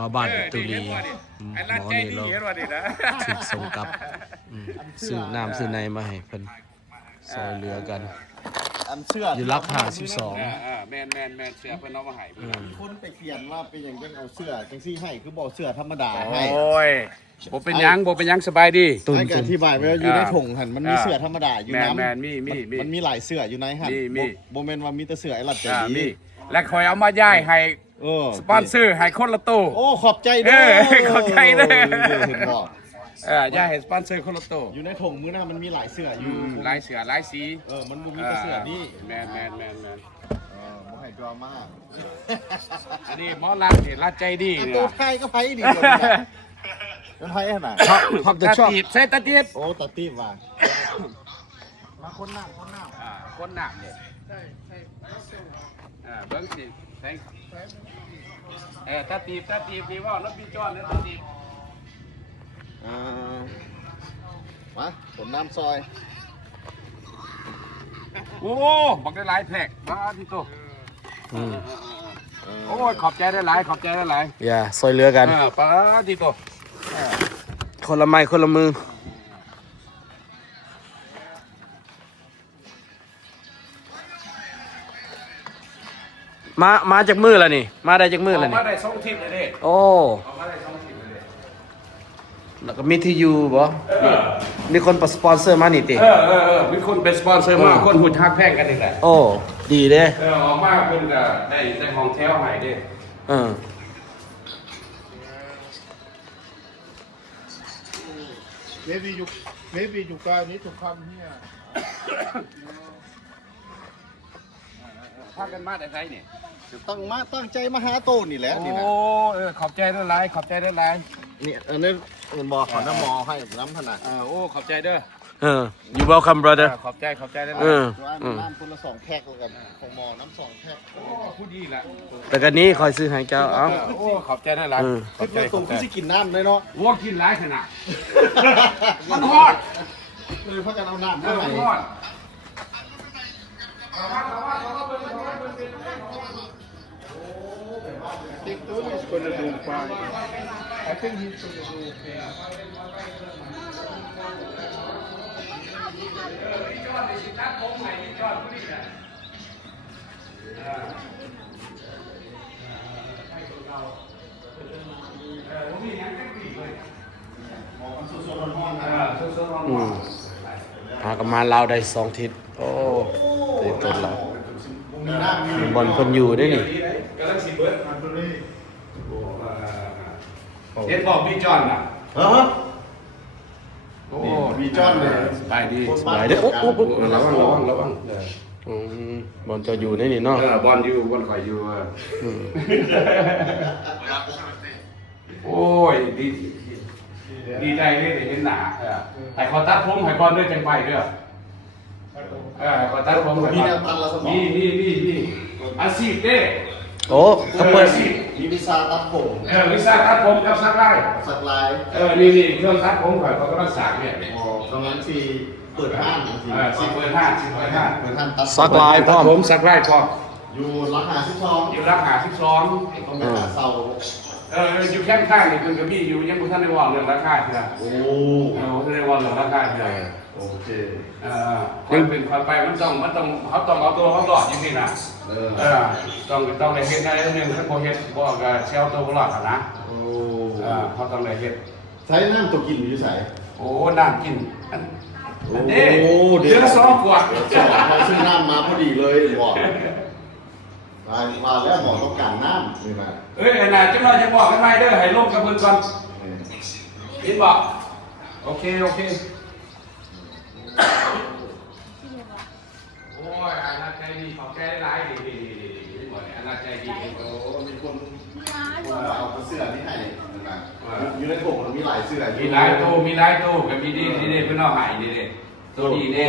มาบ้านตุลีหม ไอ้ร้าน อ ใจ นี่ ดี เรา เห็นว่าดินะ ถึกส่งกลับซื้อน้ำซื้อในมาให้เพิ่นซอยเหลือกัน อันเสื้อ อยู่รัก52 แมนเสือเพิ่นเอามาให้เพิ่น คนไปเขียนว่าเป็นอย่างจังเอาเสื้อจังซี่ให้คือบอกเสื้อธรรมดา โอ ให้ ้ยบ่เป็นหยังสบายดี ตุน ให้ก็ ตุ อน ธิบายไว้ว่าอยู่ในถุงหันมันมีเสื้อธรรมดาอยู่ แม น้ำ นมี มันมีหลายเสื้ออยู่ในหัน มี บ่แม่นว่ามีแต่เสื้อไอ้หลัดใจ มี ดี และคอยเอามาย้ายให้ สปอนเซอร์ให้คนละตู้ โอ้ขอบใจเด้อ ขอบใจเด้อ เห็นบ่ ย้ายให้สปอนเซอร์คนละตู้ อยู่ในถุงมื้อหน้ามันมีหลายเสื้ออยู่ ลายเสือลายสี มันบ่มีแต่เสื้อนี่ แมน บ่ให้ดราม่า อันนี้หมอรักเห็นรักใจดี อัน เนี่ ตัวย ไทยก็ไผดิตัวนี้เป็นไผหั่นน่ะ พักจะชอบ ใส่ตะเกียบ โอ้ตัดตีบว่ะมาคนน้ำ คนหนักเนี่ยเบิ้งสิใส่ตาตีบดีว่าแล้วพี่จอนแล้วตาตีบ มาผมน้ำซอย โอ้บักได้หลายแพ็กมาที่โต อืม โอ้ยขอบใจได้หลาย อย่าซอยเหลือกัน ป้าที่โต คนละไม้คนละมือมาจากมือแล้วนี่มาได้จากมือแล้ว มา นี่ ได้สองทิศเลยเด้ โอ้ มาได้สองทิศเลย แล้วก็มีที่อยู่บ่มีคนสปอนเซอร์มานี่ติ มีคนเป็นสปอนเซอร์มาคนหุ่นทักแพงกันนี่แหละ โอ้ดีเด้ ออกมาเพิ่นก็ได้ของแถวให้เด้ เออ Maybe you guys need to come here. พากันมาแต่ไสนี่ ตั้งใจมาหาโตนี่แหละนี่นะ โอ้ขอบใจได้หลาย นี่อันนี้บอกขอน้ำมอให้น้ำถนัด โอ้ขอบใจเด้อ you welcome brother ขอบใจได้หลา เอย อ ร้านน้ำคนละ2 แพ็คแล้วกันของมอน้ำ2 แพ็ค ผู้ดีละ แต่กันนี้คอยซื้อให้เจ้าเอ้า โอ้ขอบใจได้หลาย ขอบใจตรงที่สิกินน้ำเลยเนาะ วัวกินหลายขนาดมันฮอด เลยพักกันเอาน้ำ มั เท่าไหร่ นฮอด I think Tony is going to do fine. I think he's going to do okay. หากันมาเราได้2 ทิศโอ้ตื่นเต้นแล้ว มีน้ำมี มีบอลเพิ่นอยู่ด้วยนี่ กำลังสิเบิดเฮ็ดบอกพี่จอนน่ะ เฮ้ย โอ้ มีจอนเลย สบายดี สบายเด้อโอ้โอ้ ระวัง บอลจะอยู่ในนี่เนาะ บอลอยู่บอลข่อยอยู่โอ้ยดีใจเลยได้เห็นหน้าแต่ขอตัดผมให้บอลด้วยจังไปเด้อขอตัดผมให้ มี บอ แน ล วตันละสมอง มีอาชีพเด้ โอ้ก็เปิด มีวิชาตัดผม วิชาตัดผมกับซักไล่ สักลาย นี่เครื่องตัดผมข่อยเขาก็รักษาเนี่ย กำลังที่เปิดห้างจริง สิเปิดห้าง เปิดห้างตัด ซักลายพร้อม ผมซักไล่พร้อม อยู่ร้านอาหารที่ช่อง อยู่รักหา12 ต้องไปหาเสา อยู่แค่ข้างนี่คุณกับพี่อยู่ยังบ่ทันได้ว่าเรื่องราคาเท่า โอ้ บ่ทันได้ว่าเรื่องราคาเท่า โอเค ยังเป็นความไปมันต้องเขาต้องเอาตัวเขารอดจริงๆนะต้องได้เฮ็ดอะไรนึงถ้าบ่เฮ็ดบ่ก็เซลตัวบ่รอดนะ โอ้ เขาต้องได้เฮ็ด ใช้น้ำตัวกินอยู่ใส่ โอ้น้ำกินอันนี้ โอ้เดี๋ เดื ยว อน2กว่า เราซื้อน้ำมาพอดีเลยบอกมาแล้วหมอต้องการน้ำนี่มา น่ะจังหน่อยจะบอกกันใหม่เด้อให้ลงกับเพิ่นก่อนเห็นบ่โอเคโอ้ยอาณาใจดีขอบใจหลายดีหมดอาณาใจดี โอ้มีคนเอาเสื้อที่ให้อยู่ในถุงมันมีหลายเสื้อ มีหลายตู้กับมีดีเพิ่นเอาให้ดีตัวดีแน่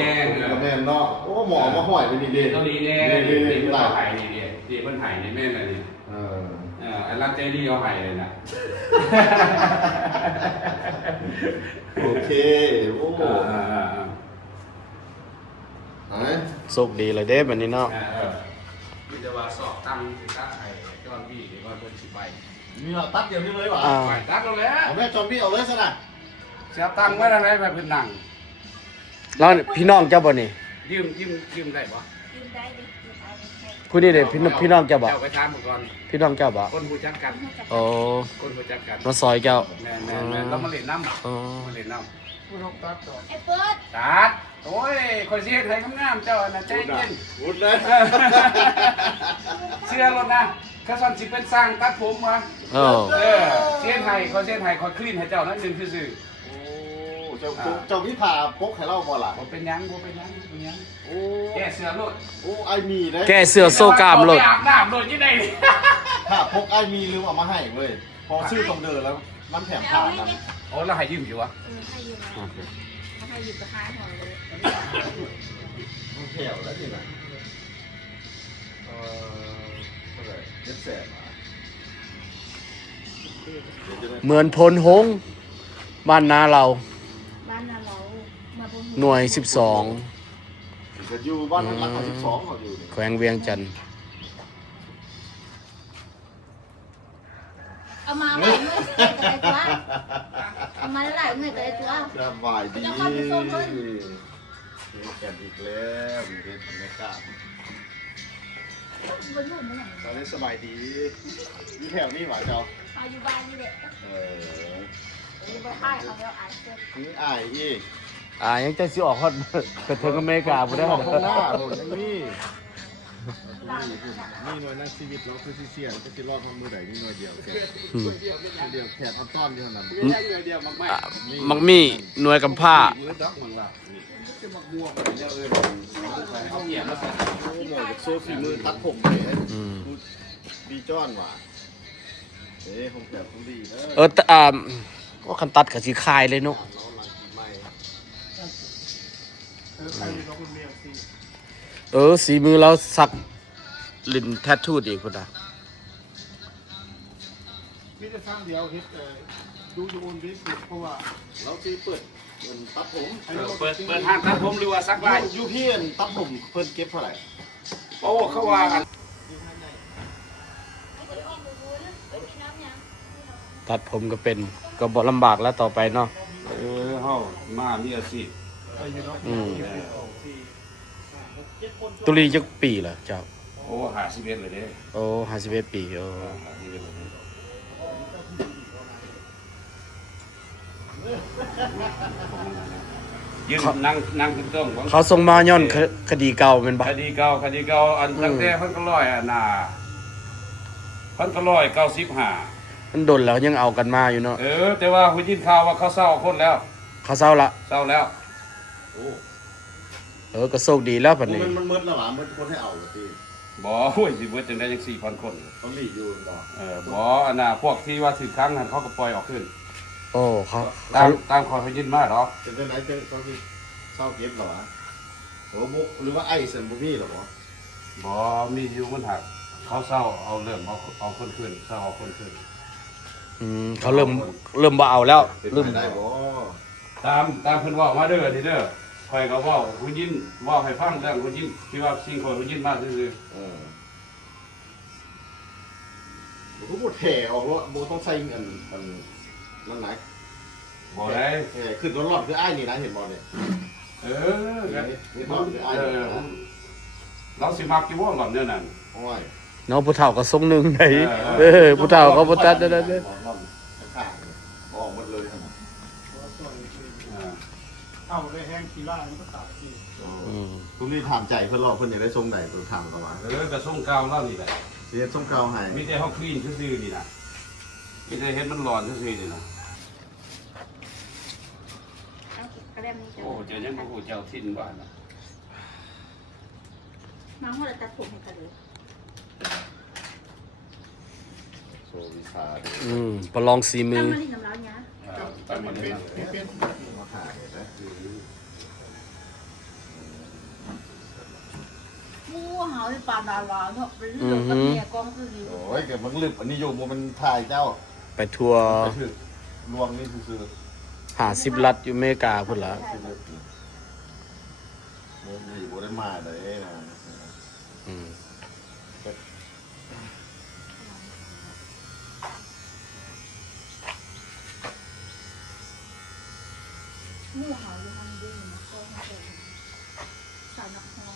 กับแม่เนาะโอ้หมอมาห่อยไปดีเด้ ตัวดีแน่ดีเพิ่นเอาให้ดีเพิ่นให้นี่แม่นน่ะนี่อาณาใจดีเอาให้เลยนะ โอเคโอ้ไหน โชคดีเลยเด้แบบนี้เนาะ มีแต่ว่าสอบตั้งสิตัดให้จอนพี่เดี๋ยวก่อนเพิ่นสิ สิไป มีเราตัดเดี๋ยวนี้เลยว่ะ ไปตัดเราแล้ว เอาแม่จอมบี้เอาเลยซะนะ เสียตังค์ไว้อะไรแบบเป็นหนัง แล้วพี่น้องเจ้าบ่นี่ ยืมได้ปะ ยืมได้ดิยืมเอาไปให้ ผู้นี้เด้พี่น้องเจ้าบ่ เจ้าไปถามก่อน พี่น้องเจ้าบ่ คนหูจักกัน โอ้ คนหูจักกัน มาซอยเจ้า แม่แล้วมาเล่นน้ำ อ๋อ มาเล่นน้ ผู้ต้องตัดต่อ ไอ้เปิด ำตัดโอ้ยคอยเสียไทยงามๆเจ้าน่ะใจเย็น วุ้นเลย เชื่อรถนะข้าสันสิเป็นสร้างตัดผมมา เออ เสียไทยเขาเสียไทยเขาคลีนให้เจ้านั้นนึงซื่อ โอ้เจ้าวิภาปกให้เล่าบ่ล่ะ ๆผมเป็นหยังผมเป็นหยังเป็นหยัง โอ้ แก้เสื้อรถ โอ้ไอมีได้ แก้เสื้อโซกล้ามโลด อาบน้ำโดยยี่ได้นี่ ถ้าพกไอมีลืมเอามาให้เว้ยพอชื่อตรงเดินแล้วมันแถม เอา ผ่าน ให้ นะ เนี่ย โอ้แล้วให้ยืมอยู่วะ ให้ยืมมาให้ยืมกับค้าหน่อยเลย มันแถวแล้วนี่นะเท่าไหร่700,000มา เหมือนพลหงส์บ้านนาเรา บ้านเรามาบน หน่วย 12 จะอยู่บ้านนั้นรัก12เขาอยู่นี่ แขวงเวียงจันทน์ เอามาหลายเมื่อเกิดอะไรตัวเอามาหลายเมื่อเกิดตัว สบายดี จะเข้าไปส่งเพิ่น เจอกันอีกแล้วมีเด็ดบรรยากาศ บนหนุ่มไหน ตอนนี้สบายดีอยู่แถวนี้หว่าเจ้า เอาอยู่บ้านนี่แหละ เออ อยู่บ้านค่ายเขาแล้วอ่านเสร็จ นี่อายอีก ยังจะสิออกฮอด ไปถึงอเมริกาบ่ได้ ออกข้างหน้า เด้อ โหยังนี่ นี่หน่วยนักชีวิตเราคือที่เสี่ยงก็จะรอดของมือใดนี่หน่วยเดียวแค่ อืม เดียวแขกมันต้อนอยู่เท่านั้น ไม่ใช่เดียวมากไม่ มักมีหน่วยกำผ้า มือดอกมึงล่ะนี่ จะมักม่วง เดี๋ยวเขาเกี่ยมาใส่ โอ้หมอโซ่ฝีมือตัดผมเลย อืม ดีจ้อนว่ะเอ้ผมแบบผมดีเน แต่ว่าคันตัดก็สิคายเลยเนาะ ใครน้องเมียสิ สีมือเราสักลิ้นแทททูอีกพุ่นน่ะ มีแต่ทางเดียวเฮ็ดดูอยู่บนบิ๊กเพราะว่า เราตีเปิดเงินตัดผม เปิดห้างตัดผมหรือว่าซักลาย อยู่พี่ตัดผมเพิ่นเก็บเท่าไหร่ โอ้เขาว่ากัน ตัดผมก็เป็นก็บ่ลำบากแล้วต่อไปเนาะ เฮามามีอาชีพ อืมตุลีจักปีล่ะเจ้า โอ้51เลยเด้ โอ้51ปีโอ้ ยืนนั่งขึ้นต้อง เขาส่งมาย้อนคดีเก่าแม่นบ่ คดีเก่าอันตั้งแต่พันก็ร้อยอันน่ะพันก็ร้อย95 มันโดนแล้วยังเอากันมาอยู่เนาะ แต่ว่าคุณยินข่าวว่าเขาเศร้าคนแล้ว เขาเศร้าละ เศร้าแล้ว โอ้ ก็โชคดีแล้วบัดนี้ มันมืดแล้วหรอมืดคนให้เอาละตี บ่โอ้ยสิเบิดจังได้จัง4,000 คน เขาหลีอยู่บ่ บ่อันน่ะพวกที่ว่าถึงครั้งนั้นเขาก็ปล่อยออกขึ้น โอ้เขา ตามขอเขายินมาหรอ เป็นจังไหนเจ้าเขาที่เศร้าเก็บเหรอโอ้บุหรือว่าไอ้เซนบุมี่เหรอบ่ บ่มีอยู่มันหักเขาเศร้าเอาเรื่องเอาคนขึ้นเศร้าเอาคนขึ้น เขาเริ่มบ่เอาแล้ว เป็น เริ่ม ไปได้บ่ ตามเพิ่นเว้ามาเด้อนี่เด้อข่อยก็เว้าคุณยินเว้าให้ฟังเรื่องคุณยินที่ว่าสิ่งข่อยคุณยินมาซื่อ ผมก็บดแห่ออกรถโบต้องใส่อันนั่นไหน ๆบ่ได้ แห่ขึ้นรถคือไอ้นี่นะเห็นบ่เนี่ย ก็ นี่บ่คือไอ้ เราสิมักอยู่บ่ก่อนเด้อนั่น โอ้ย น้องผู้เฒ่าก็ทรงหนึงได้ เออ ผู้เฒ่าก็บ่ตัดได้ ข้างๆออกหมดเลยครับ เอาได้แห้งกีฬามันก็ตายที ทุกนี่ถามใจเพิ่นรอเพิ่นอยากได้ทรงไหนตัวถามกันว่า ก็ส่งกาวเล่านี่แหละ เสียทรงเก่าให้ มีแต่เฮาคลีนซื่อๆนี่นะมีแต่เฮ็ดมันร้อนซื่อๆนี่นะ กระเด็นนี่ โอ้เจ้ายังบ่ฮู้เจ้าทิ้นบ้านน่ะ มาหัวตัดผมให้กันเลย โซวิชา ประลองสีมื ตั้ อ งมาที่น้ำร้อนเนี้ย ตามมาเลยนะ มาหาเห็นไหม มูเห่าปลาดาวาเนาะเป็นเรื่องกับเมียกองคืออยู่ โอ้ยเกิดมันลึกอันนี้อยู่มันถ่ายเจ้า ไปทัวร์ ไปถึกลวงนี่ซื่อ 50รัฐอยู่อเมริกาพุ่นล่ะ ๆมันมีบ่ได้มาเลยนะ อืม หมู่เขาอยู่ทางนี้นะก็มาเจอสาวนักฮอ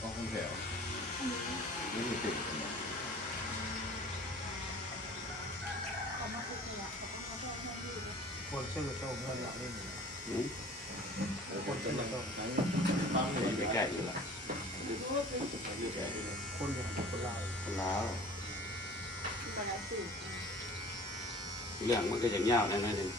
ต้องคงแถว อันนี้ นี่มีติด เขามาคุยกันเขาก็มาบอกให้ดู คนชื่อโต้เพื่อนเราเล่นอยู่ อืม คนชื่อโต้ ตั้งเลย ใกล้ๆอยู่ละ คนอย่างคนลาว แล้ว ตอนนั้นสื่อ เรื่องมันก็อย่างยาวนั่นเอง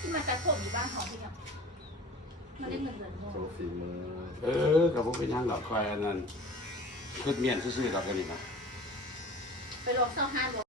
ที่มาตัดผมอยู่บ้านของพี่เนี่ยมาเล่นเงินเดือนโม โชว์ฝีมือ กับพวกเป็นทางดอกคอยอันนั้นคือเมียนซื่อๆดอกกันนี่นะ ไปลองเศร้าห้า